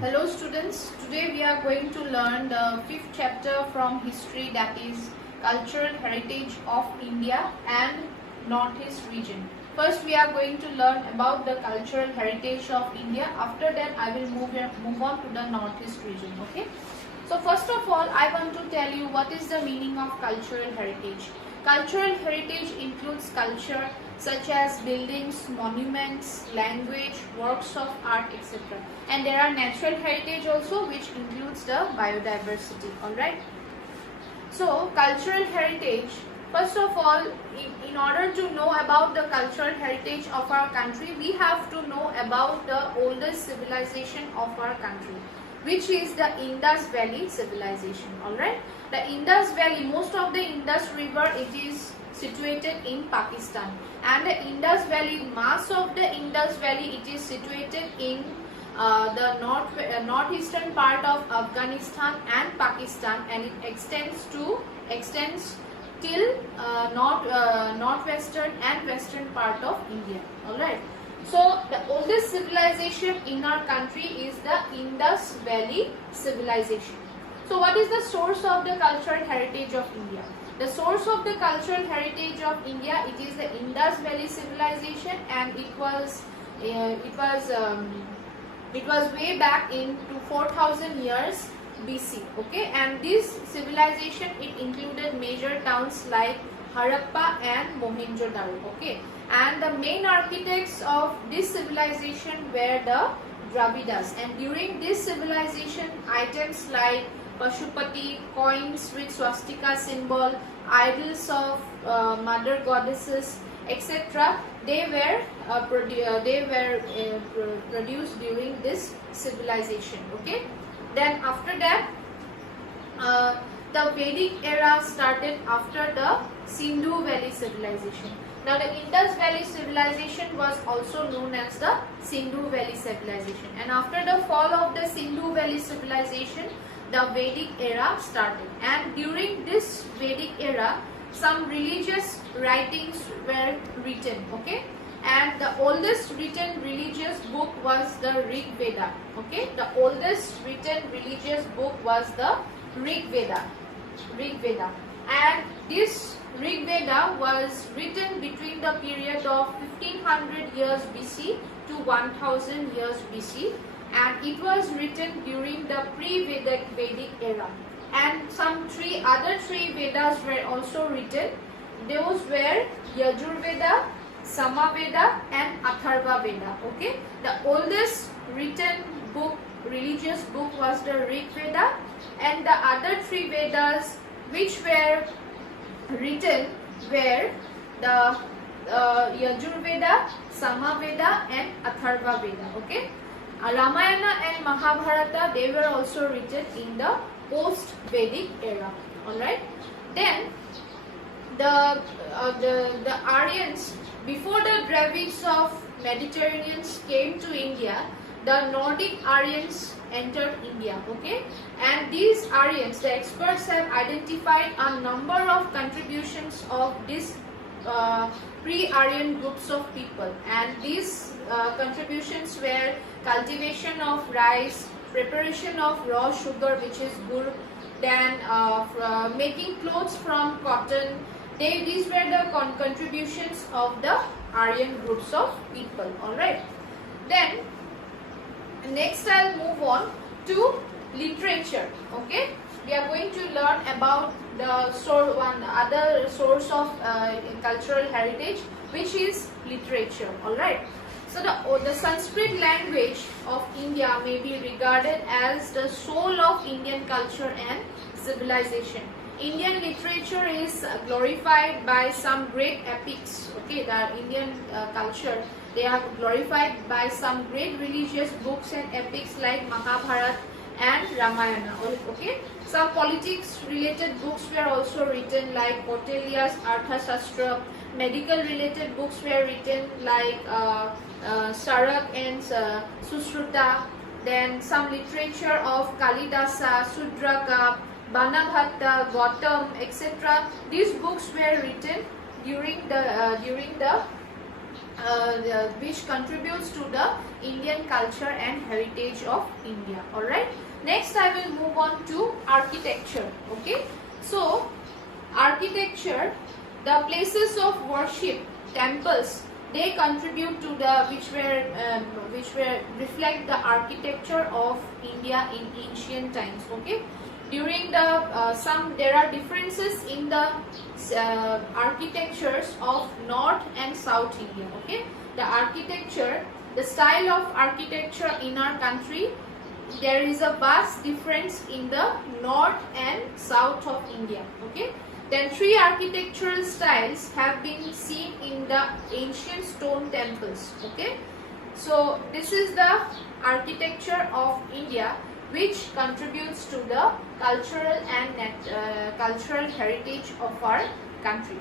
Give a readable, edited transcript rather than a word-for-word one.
Hello students, today we are going to learn the fifth chapter from history, that is cultural heritage of India and Northeast region. First we are going to learn about the cultural heritage of India. After that I will move on to the Northeast region. Okay. So first of all I want to tell you what is the meaning of cultural heritage. Cultural heritage includes culture such as buildings, monuments, language, works of art, etc. And there are natural heritage also, which includes the biodiversity. Alright. So cultural heritage, first of all, in order to know about the cultural heritage of our country, we have to know about the oldest civilization of our country, which is the Indus Valley civilization. Alright. The Indus Valley, most of the Indus river, it is situated in Pakistan, and the Indus Valley, mass of the Indus Valley, it is situated in the northeastern part of Afghanistan and Pakistan, and it extends till northwestern and western part of India. Alright. So the oldest civilization in our country is the Indus Valley civilization. So what is the source of the cultural heritage of India? The source of the cultural heritage of India, it is the Indus Valley civilization, and it was way back into 4000 years BC. Okay, and this civilization, it included major towns like Harappa and Mohenjo-daro. Okay, and the main architects of this civilization were the Dravidas, and during this civilization, items like Pashupati, coins with swastika symbol, idols of mother goddesses, etc. They were produced during this civilization. Okay. Then after that, the Vedic era started after the Sindhu Valley civilization. Now the Indus Valley civilization was also known as the Sindhu Valley civilization, and after the fall of the Sindhu Valley civilization, the Vedic era started, and during this Vedic era some religious writings were written. Okay, and the oldest written religious book was the Rig Veda. Okay, the oldest written religious book was the Rig Veda, and this Rig Veda was written between the period of 1500 years BC to 1000 years BC, and it was written during the pre-Vedic era. And some other three Vedas were also written. Those were Yajurveda, Samaveda and Atharva Veda. Okay, the oldest written book, religious book, was the Rig Veda, and the other three Vedas which were written were the Yajurveda, Samaveda and Atharva Veda. Okay, Ramayana and Mahabharata, they were also written in the post-Vedic era. Alright. Then the Aryans, before the Dravids of Mediterraneans came to India, the Nordic Aryans entered India. Okay, and these Aryans, the experts have identified a number of contributions of this pre-Aryan groups of people, and these contributions were cultivation of rice, preparation of raw sugar, which is gur, then making clothes from cotton. These were the contributions of the Aryan groups of people. Alright. Then next I'll move on to literature. Okay, we are going to learn about the other source of cultural heritage, which is literature. Alright. So the Sanskrit language of India may be regarded as the soul of Indian culture and civilization. Indian literature is glorified by some great epics. Okay, the Indian culture, they are glorified by some great religious books and epics like Mahabharata and Ramayana. Okay, some politics related books were also written like Kautilya's Arthashastra. Medical related books were written like Sarak and Sushruta. Then some literature of Kalidasa, Sudraka, Banabhatta, Gautam, etc. These books were written during the which contributes to the Indian culture and heritage of India. Alright, next I will move on to architecture. Okay, so architecture, the places of worship, temples, they contribute to the which were reflect the architecture of India in ancient times. Okay, during the there are differences in the architectures of North and South India. Okay, the architecture, the style of architecture in our country, there is a vast difference in the North and South of India. Okay, then 3 architectural styles have been seen in the ancient stone temples. Okay, so this is the architecture of India which contributes to the cultural and cultural heritage of our country.